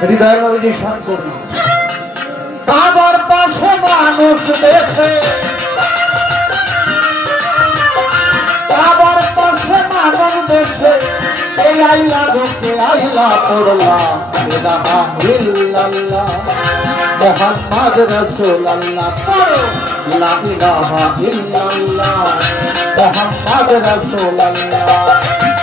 হৃদয় শান করুন কাবার পাশে মানুষ দেখে। কাবার পাশে মানুষ দেখে। এই আইলা ঢুকে আইলা পড়লা ইলাহা ইল্লাল্লাহ, মোহাম্মদ রাসূলুল্লাহ, পড়ো, লা ইলাহা ইল্লাল্লাহ, মোহাম্মদ রাসূলুল্লাহ।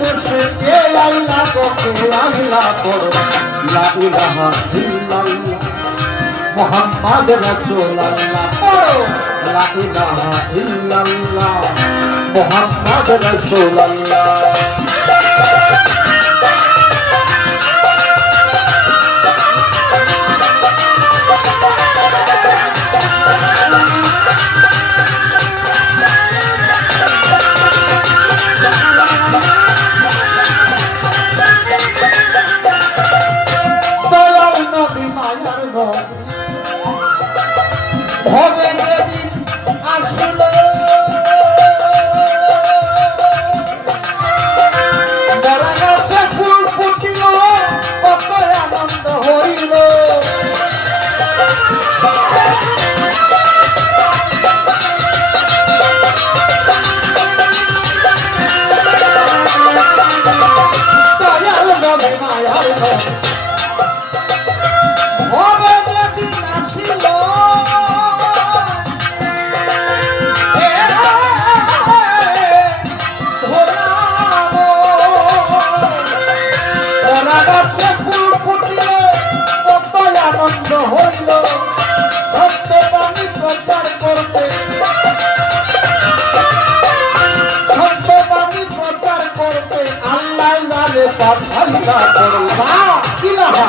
দেশে কে আইলা তোকে আইলা করো। লা ইলাহা ইল্লাল্লাহ, মুহাম্মদ রাসূলুল্লাহ পড়ো লা ইলাহা ইল্লাল্লাহ, মুহাম্মদ রাসূলুল্লাহ। মরা গাছে ফুল ফুটিল কত আনন্দ হইল দয়াল নবী মায়ার নবী আনন্দ হইল। সত্য বাণী প্রচার করতে সত্য বাণী প্রচার করতে আল্লাহ জানে পাঠাইলা করলা ইলাহা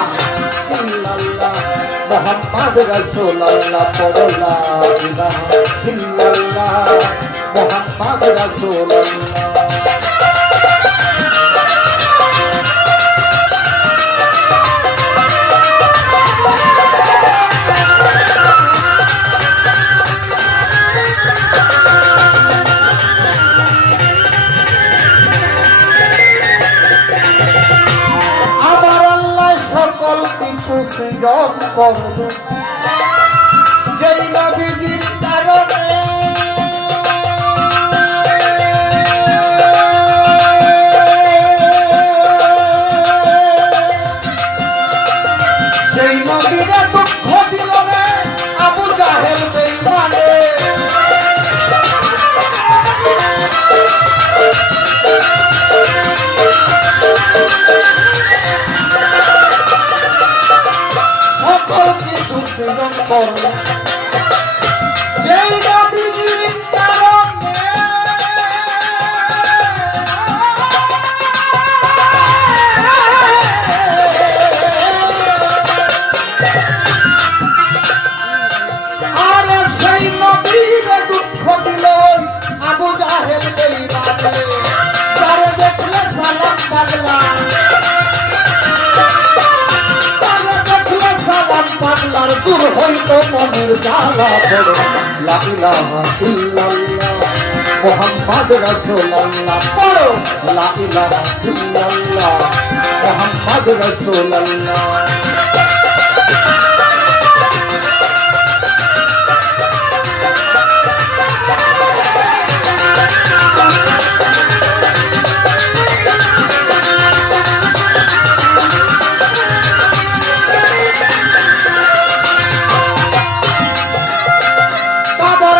ইল্লাল্লাহ, মোহাম্মদ রাসূলুল্লাহ। সৃজন করবে যেই নবীজির কারণে সৃজন করবে যেই কারণে আর সেই নবীর দুঃখ দিল আবু জাহেল বেঈমানে দূর হইত মনের জ্বালা পড়ো লা ইলাহা ইল্লাল্লাহ মুহাম্মদ রাসূলুল্লাহ। পড়ো। লা ইলাহা ইল্লাল্লাহ মুহাম্মদ রাসূলুল্লাহ।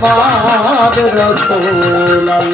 মোহাম্মদ রসুল্লাহ